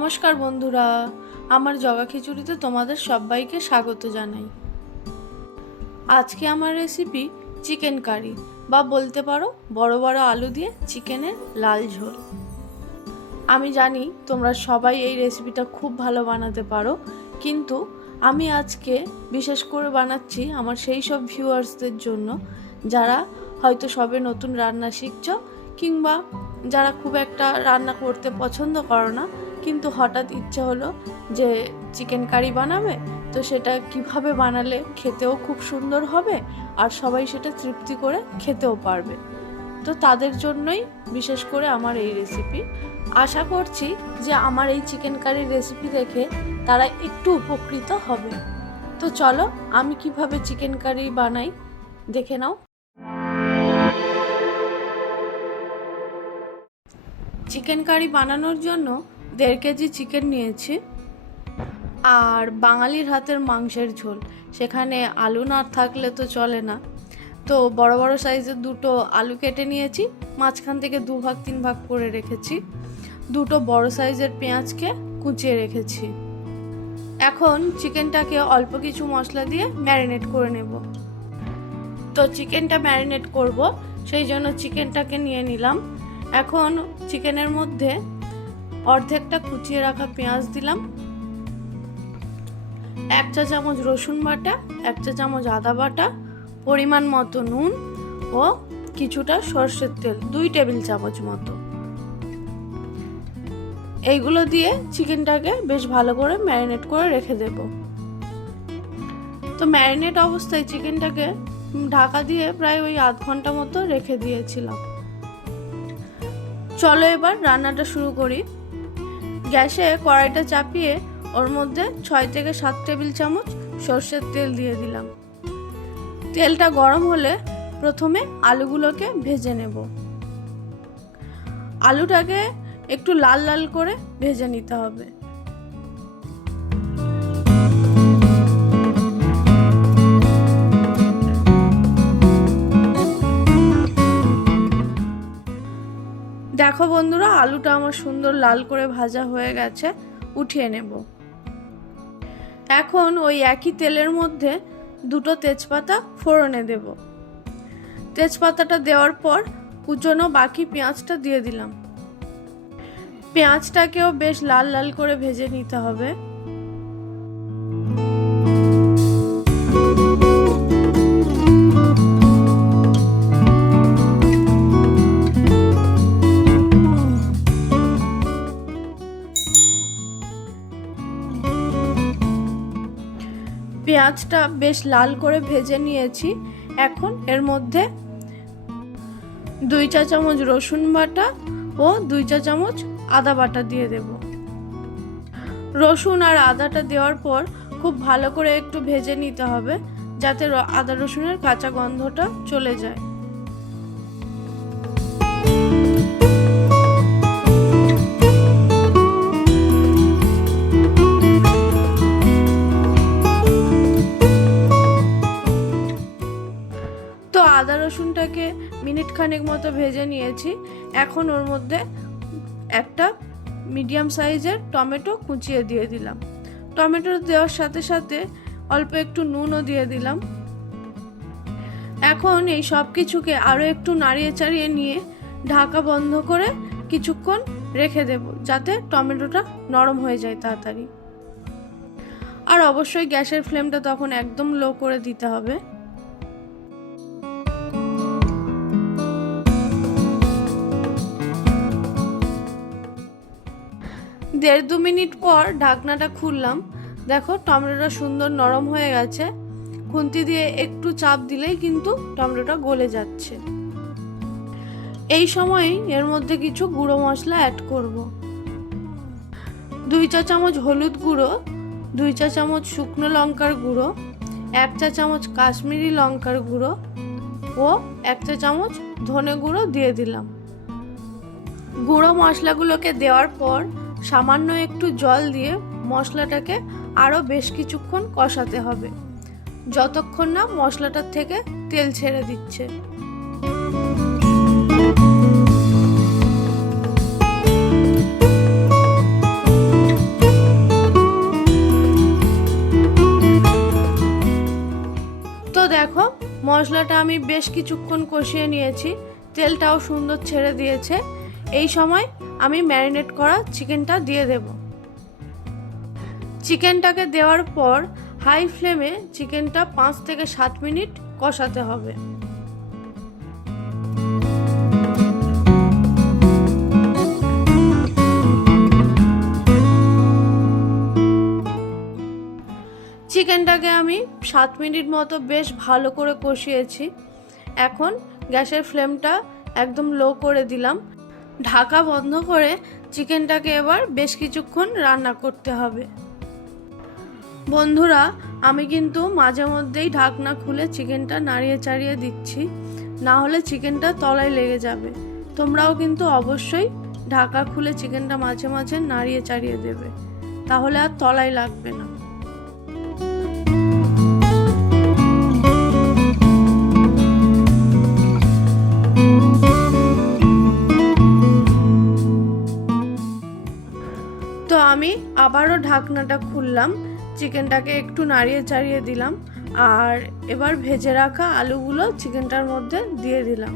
নমস্কার বন্ধুরা, আমার জগা খিচুড়িতে তোমাদের সবাইকে স্বাগত জানাই। আজকে আমার রেসিপি চিকেন কারি বা বলতে পারো বড় বড় আলু দিয়ে চিকেনের লাল ঝোল। আমি জানি তোমরা সবাই এই রেসিপিটা খুব ভালো বানাতে পারো, কিন্তু আমি আজকে বিশেষ করে বানাচ্ছি আমার সেই সব ভিউয়ার্সদের জন্য যারা হয়তো সবে নতুন রান্না শিখছো কিংবা যারা খুব একটা রান্না করতে পছন্দ করো না, কিন্তু হঠাৎ ইচ্ছে হলো যে চিকেন কারি বানাবে, তো সেটা কিভাবে বানালে খেতেও খুব সুন্দর হবে আর সবাই সেটা তৃপ্তি করে খেতেও পারবে। তো তাদের জন্যই বিশেষ করে আমার এই রেসিপি। আশা করছি যে আমার এই চিকেন কারির রেসিপি দেখে তারা একটু উপকৃত হবে। তো চলো আমি কিভাবে চিকেন কারি বানাই দেখে নাও। চিকেন কারি বানানোর জন্য 1.5 কেজি চিকেন নিয়েছি, আর বাঙালির হাতের মাংসের ঝোল, সেখানে আলু না থাকলে তো চলে না। তো বড় বড় সাইজের 2টো আলু কেটে নিয়েছি, মাঝখান থেকে 2 ভাগ 3 ভাগ করে রেখেছি। 2টো বড় সাইজের পেঁয়াজকে কুচিয়ে রেখেছি। এখন চিকেনটাকে অল্প কিছু মশলা দিয়ে ম্যারিনেট করে নেব। তো চিকেনটা ম্যারিনেট করব, সেই জন্য চিকেনটাকে নিয়ে নিলাম। এখন চিকেনের মধ্যে অর্ধেকটা কুচিয়ে রাখা পেঁয়াজ দিলাম, 1 চা চামচ রসুন বাটা, 1 চা চামচ আদা বাটা, পরিমাণ মতো নুন ও কিছুটা সরষের তেল 2 টেবিল চামচ মতো। এইগুলো দিয়ে চিকেনটাকে বেশ ভালো করে ম্যারিনেট করে রেখে দেব। তো ম্যারিনেট অবস্থায় চিকেনটাকে ঢাকা দিয়ে প্রায় ওই আধ ঘন্টা মতো রেখে দিয়েছিলাম। চলো এবার রান্নাটা শুরু করি। গ্যাসে কড়াইটা চাপিয়ে ওর মধ্যে 6 থেকে 7 টেবিল চামচ সরষের তেল দিয়ে দিলাম। তেলটা গরম হলে প্রথমে আলুগুলোকে ভেজে নেব। আলুটাকে একটু লাল লাল করে ভেজে নিতে হবে। দেখো বন্ধুরা, আলুটা আমার সুন্দর লাল করে ভাজা হয়ে গেছে, উঠিয়ে নেব। এখন ওই একই তেলের মধ্যে 2টো তেজপাতা ফোড়নে দেব। তেজপাতাটা দেওয়ার পর কুচনো বাকি পেঁয়াজটা দিয়ে দিলাম। পেঁয়াজটাকেও বেশ লাল লাল করে ভেজে নিতে হবে। পেঁয়াজটা বেশ লাল করে ভেজে নিয়েছি। এখন এর মধ্যে 2 চা চামচ রসুন বাটা ও 2 চা চামচ আদা বাটা দিয়ে দেব। রসুন আর আদাটা দেওয়ার পর খুব ভালো করে একটু ভেজে নিতে হবে, যাতে আদা রসুনের কাঁচা গন্ধটা চলে যায়। আদা রসুনটাকে মিনিট খানেক মতো ভেজে নিয়েছি। এখন ওর মধ্যে একটা মিডিয়াম সাইজের টমেটো কুচিয়ে দিয়ে দিলাম। টমেটো দেওয়ার সাথে সাথে অল্প একটু নুনও দিয়ে দিলাম। এখন এই সব কিছুকে আরও একটু নাড়িয়ে চাড়িয়ে নিয়ে ঢাকা বন্ধ করে কিছুক্ষণ রেখে দেব, যাতে টমেটোটা নরম হয়ে যায় তাড়াতাড়ি। আর অবশ্যই গ্যাসের ফ্লেমটা তখন একদম লো করে দিতে হবে। 1.5-2 মিনিট পর ঢাকনাটা খুললাম। দেখো টমেটোটা সুন্দর নরম হয়ে গেছে। খুন্তি দিয়ে একটু চাপ দিলেই কিন্তু টমেটোটা গলে যাচ্ছে। এই সময়ই এর মধ্যে কিছু গুঁড়ো মশলা অ্যাড করব। 2 চা চামচ হলুদ গুঁড়ো, 2 চা চামচ শুকনো লঙ্কার গুঁড়ো, 1 চা চামচ কাশ্মীরি লঙ্কার গুঁড়ো ও 1 চা চামচ ধনে গুঁড়ো দিয়ে দিলাম। গুঁড়ো মশলাগুলোকে দেওয়ার পর সামান্য একটু জল দিয়ে মশলাটাকে আরও বেশ কিছুক্ষণ কষাতে হবে, যতক্ষণ না মশলাটার থেকে তেল ছেড়ে দিচ্ছে। মশলাটা আমি বেশ কিছুক্ষণ কষিয়ে নিয়েছি, তেলটাও সুন্দর ছেড়ে দিয়েছে। এই সময় আমি ম্যারিনেট করা চিকেনটা দিয়ে দেব। চিকেনটাকে দেওয়ার পর হাই ফ্লেমে চিকেনটা 5 থেকে 7 মিনিট কষাতে হবে। চিকেনটাকে আমি 7 মিনিট মতো বেশ ভালো করে কষিয়েছি। এখন গ্যাসের ফ্লেমটা একদম লো করে দিলাম। ঢাকা বন্ধ করে চিকেনটাকে এবার বেশ কিছুক্ষণ রান্না করতে হবে। বন্ধুরা, আমি কিন্তু মাঝে মধ্যেই ঢাকনা খুলে চিকেনটা নাড়িয়ে চাড়িয়ে দিচ্ছি, না হলে চিকেনটা তলায় লেগে যাবে। তোমরাও কিন্তু অবশ্যই ঢাকা খুলে চিকেনটা মাঝে মাঝে নাড়িয়ে চাড়িয়ে দেবে, তাহলে আর তলায় লাগবে না। তো আমি আবারও ঢাকনাটা খুললাম, চিকেনটাকে একটু নাড়িয়ে চাড়িয়ে দিলাম, আর এবার ভেজে রাখা আলুগুলো চিকেনটার মধ্যে দিয়ে দিলাম।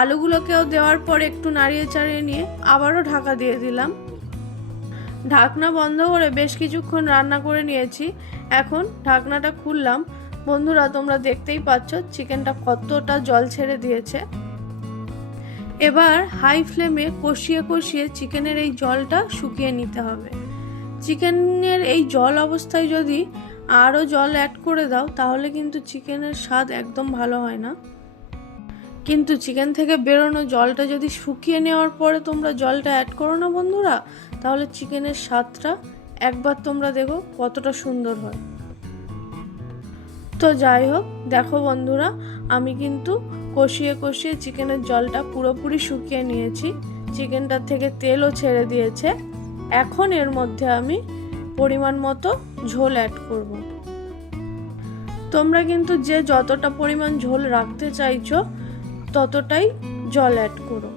আলুগুলোকেও দেওয়ার পর একটু নাড়িয়ে চাড়িয়ে নিয়ে আবারও ঢাকা দিয়ে দিলাম। ঢাকনা বন্ধ করে বেশ কিছুক্ষণ রান্না করে নিয়েছি। এখন ঢাকনাটা খুললাম। বন্ধুরা, তোমরা দেখতেই পাচ্ছ চিকেনটা কতটা জল ছেড়ে দিয়েছে। এবার হাই ফ্লেমে কষিয়ে কষিয়ে চিকেনের এই জলটা শুকিয়ে নিতে হবে। চিকেনের এই জল অবস্থায় যদি আরও জল অ্যাড করে দাও তাহলে কিন্তু চিকেনের স্বাদ একদম ভালো হয় না। কিন্তু চিকেন থেকে বেরোনো জলটা যদি শুকিয়ে নেওয়ার পরে তোমরা জলটা অ্যাড করো না বন্ধুরা, তাহলে চিকেনের স্বাদটা একবার তোমরা দেখো কতটা সুন্দর হয়। তো যাই হোক, দেখো বন্ধুরা, আমি কিন্তু কষিয়ে কষিয়ে চিকেনের জলটা পুরোপুরি শুকিয়ে নিয়েছি। চিকেনটার থেকে তেলও ছেড়ে দিয়েছে। এখন এর মধ্যে আমি পরিমাণ মতো ঝোল অ্যাড করব। তোমরা কিন্তু যে যতটা পরিমাণ ঝোল রাখতে চাইছো ততটাই জল অ্যাড করো।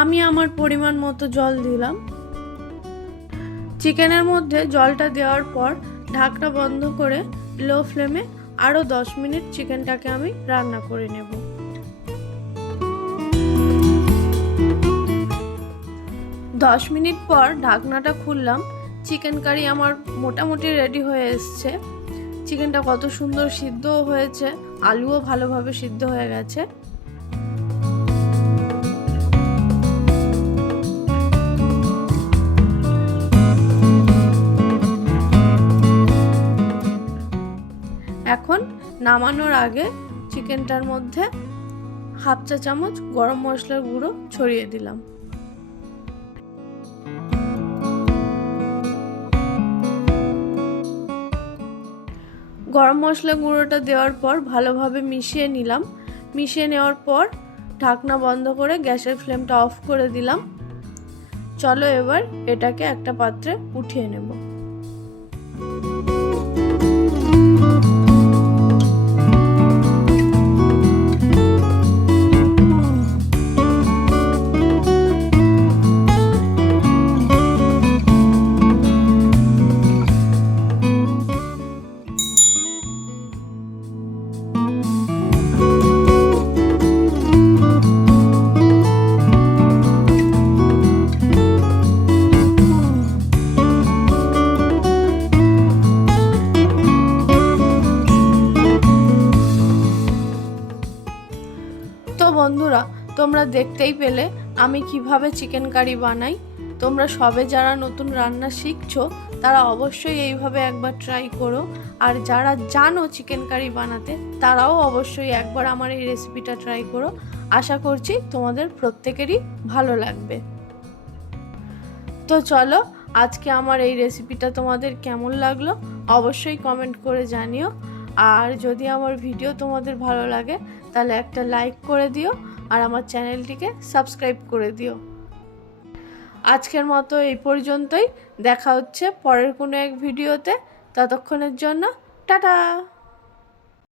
আমি আমার পরিমাণ মতো জল দিলাম। চিকেনের মধ্যে জলটা দেওয়ার পর ঢাকনা বন্ধ করে লো ফ্লেমে আরও 10 মিনিট চিকেনটাকে আমি রান্না করে নেব। 10 মিনিট পর ঢাকনাটা খুললাম। চিকেন কারি আমার মোটামুটি রেডি হয়ে এসছে। চিকেনটা কত সুন্দর সিদ্ধও হয়েছে, আলুও ভালোভাবে সিদ্ধ হয়ে গেছে। এখন নামানোর আগে চিকেনটার মধ্যে হাফ চা চামচ গরম মশলার গুঁড়ো ছড়িয়ে দিলাম। গরম মশলা গুঁড়োটা দেওয়ার পর ভালোভাবে মিশিয়ে নিলাম। মিশিয়ে নেওয়ার পর ঢাকনা বন্ধ করে গ্যাসের ফ্লেমটা অফ করে দিলাম। চলো এবার এটাকে একটা পাত্রে উঠিয়ে নেব। বন্ধুরা, তোমরা দেখতেই পেলে আমি কিভাবে চিকেন কারি বানাই। তোমরা সবে যারা নতুন রান্না শিখছো তারা অবশ্যই এইভাবে একবার ট্রাই করো, আর যারা জানো চিকেন কারি বানাতে তারাও অবশ্যই একবার আমার এই রেসিপিটা ট্রাই করো। আশা করছি তোমাদের প্রত্যেকেরই ভালো লাগবে। তো চলো, আজকে আমার এই রেসিপিটা তোমাদের কেমন লাগলো অবশ্যই কমেন্ট করে জানিও। আর যদি আমার ভিডিও তোমাদের ভালো লাগে তাহলে একটা লাইক করে দিও, আর আমার চ্যানেলটিকে সাবস্ক্রাইব করে দিও। আজকের মতো এই পর্যন্তই, দেখা হচ্ছে পরের কোনো এক ভিডিওতে। ততক্ষণের জন্য টাটা।